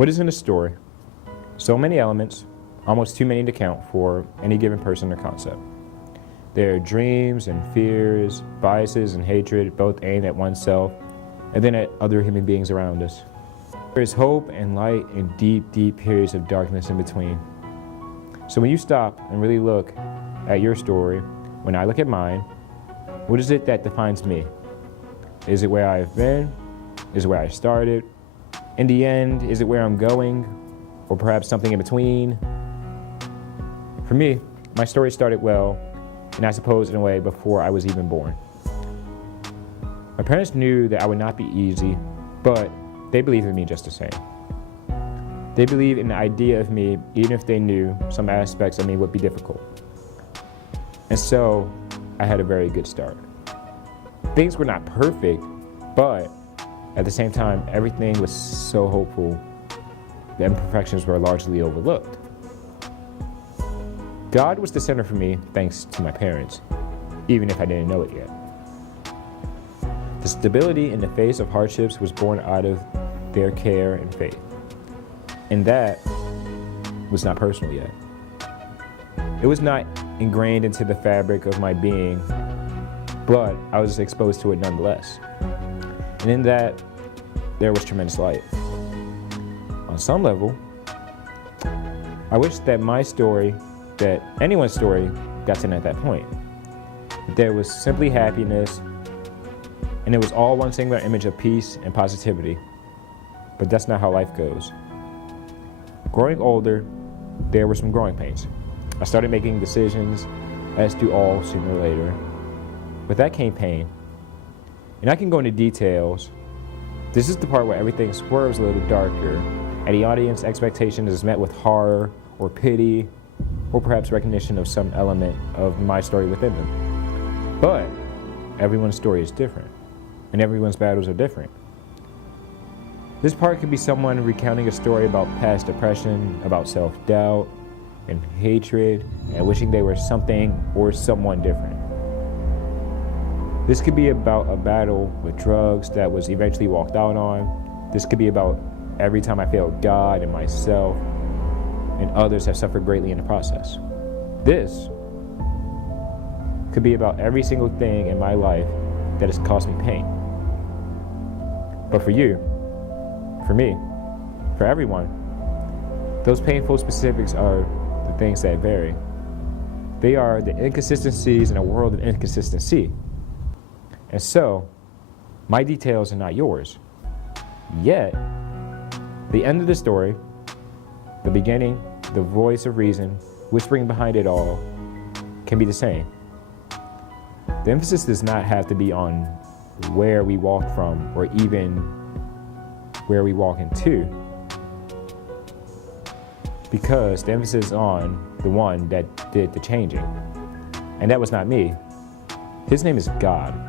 What is in a story? So many elements, almost too many to count for any given person or concept. There are dreams and fears, biases and hatred, both aimed at oneself and then at other human beings around us. There is hope and light and deep, deep periods of darkness in between. So when you stop and really look at your story, when I look at mine, what is it that defines me? Is it where I've been? Is it where I started? In the end, is it where I'm going? Or perhaps something in between? For me, my story started well, and I suppose in a way before I was even born. My parents knew that I would not be easy, but they believed in me just the same. They believed in the idea of me even if they knew some aspects of me would be difficult. And so, I had a very good start. Things were not perfect, but at the same time, everything was so hopeful. The imperfections were largely overlooked. God was the center for me, thanks to my parents, even if I didn't know it yet. The stability in the face of hardships was born out of their care and faith. And that was not personal yet. It was not ingrained into the fabric of my being, but I was exposed to it nonetheless. And in that, there was tremendous light. On some level, I wish that my story, that anyone's story, got to end at that point. That there was simply happiness, and it was all one singular image of peace and positivity. But that's not how life goes. Growing older, there were some growing pains. I started making decisions, as do all sooner or later. With that came pain. And I can go into details. This is the part where everything swerves a little darker, and the audience expectation is met with horror or pity, or perhaps recognition of some element of my story within them. But everyone's story is different, and everyone's battles are different. This part could be someone recounting a story about past depression, about self-doubt and hatred, and wishing they were something or someone different. This could be about a battle with drugs that was eventually walked out on. This could be about every time I failed God and myself, and others have suffered greatly in the process. This could be about every single thing in my life that has caused me pain. But for you, for me, for everyone, those painful specifics are the things that vary. They are the inconsistencies in a world of inconsistency. And so, my details are not yours. Yet, the end of the story, the beginning, the voice of reason, whispering behind it all, can be the same. The emphasis does not have to be on where we walk from or even where we walk into, because the emphasis is on the one that did the changing. And that was not me. His name is God.